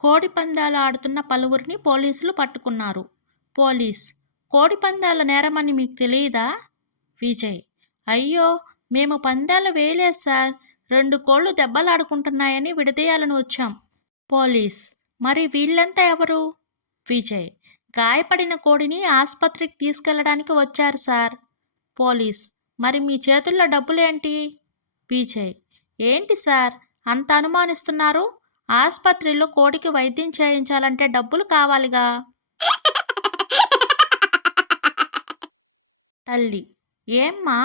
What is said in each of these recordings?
కోడి పందాలు ఆడుతున్న పలువురిని పోలీసులు పట్టుకున్నారు. పోలీస్: కోడి పందాల నేరమని మీకు తెలియదా? విజయ్: అయ్యో, మేము పందాలు వేయలేదు సార్. 2 కోళ్లు దెబ్బలాడుకుంటున్నాయని విడదీయాలని వచ్చాం. పోలీస్: మరి వీళ్ళంతా ఎవరు? విజయ్: గాయపడిన కోడిని ఆస్పత్రికి తీసుకెళ్లడానికి వచ్చారు సార్. పోలీస్: మరి మీ చేతుల్లో డబ్బులేంటి? విజయ్: ఏంటి సార్ అంత అనుమానిస్తున్నారు? ఆస్పత్రిలో కోడికి వైద్యం చేయించాలంటే డబ్బులు కావాలిగా. తల్లి: ఏమ్మా,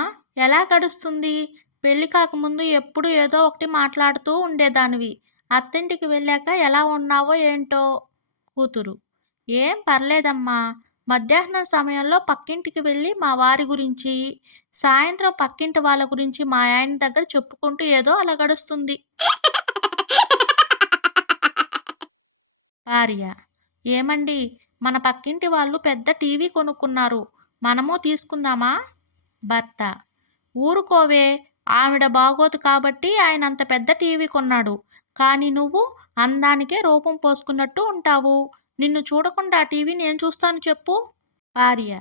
ఎలా గడుస్తుంది? పెళ్లి కాకముందు ఎప్పుడు ఏదో ఒకటి మాట్లాడుతూ ఉండేదానివి. అత్తింటికి వెళ్ళాక ఎలా ఉన్నావో ఏంటో. కూతురు: ఏం పర్లేదమ్మా. మధ్యాహ్నం సమయంలో పక్కింటికి వెళ్ళి మా వారి గురించి, సాయంత్రం పక్కింటి వాళ్ళ గురించి మా ఆయన దగ్గర చెప్పుకుంటూ ఏదో అలా గడుస్తుంది. భార్య: ఏమండి, మన పక్కింటి వాళ్ళు పెద్ద టీవీ కొనుక్కున్నారు. మనము తీసుకుందామా? భర్త: ఊరుకోవే, ఆవిడ బాగోదు కాబట్టి ఆయన అంత పెద్ద టీవీ కొన్నాడు. కానీ నువ్వు అందానికే రూపం పోసుకున్నట్టు ఉంటావు. నిన్ను చూడకుండా ఆ టీవీ నేను చూస్తాను చెప్పు. భార్య: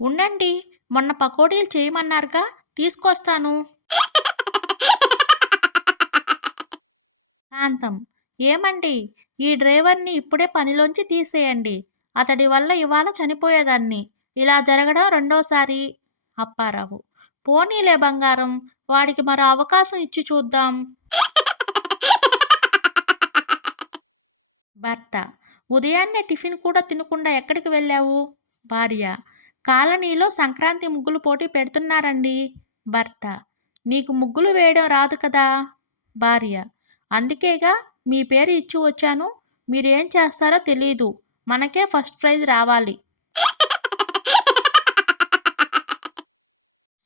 ఉండండి, మొన్న పకోడీలు చేయమన్నారుగా, తీసుకొస్తాను. శాంతం: ఏమండి, ఈ డ్రైవర్ని ఇప్పుడే పనిలోంచి తీసేయండి. అతడి వల్ల ఇవాళ చనిపోయేదాన్ని. ఇలా జరగడం రెండోసారి. అప్పారావు: పోనీలే బంగారం, వాడికి మరో అవకాశం ఇచ్చి చూద్దాం. భర్త: ఉదయాన్నే టిఫిన్ కూడా తినకుండా ఎక్కడికి వెళ్ళావు? భార్య: కాలనీలో సంక్రాంతి ముగ్గులు పోటీ పెడుతున్నారండి. భర్త: నీకు ముగ్గులు వేయడం రాదు కదా? భార్య: అందుకేగా మీ పేరు ఇచ్చి వచ్చాను. మీరేం చేస్తారో తెలీదు. మనకే ఫస్ట్ ప్రైజ్ రావాలి.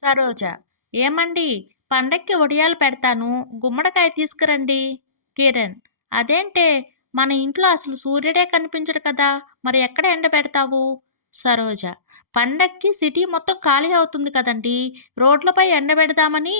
సరోజ: ఏమండి, పండక్కి వడియాలు పెడతాను, గుమ్మడికాయ తీసుకురండి. కిరణ్: అదేంటే, మన ఇంట్లో అసలు సూర్యుడే కనిపించడు కదా, మరి ఎక్కడ ఎండబెడతావు? సరోజ: పండక్కి సిటీ మొత్తం ఖాళీ అవుతుంది కదండి, రోడ్లపై ఎండబెడదామని.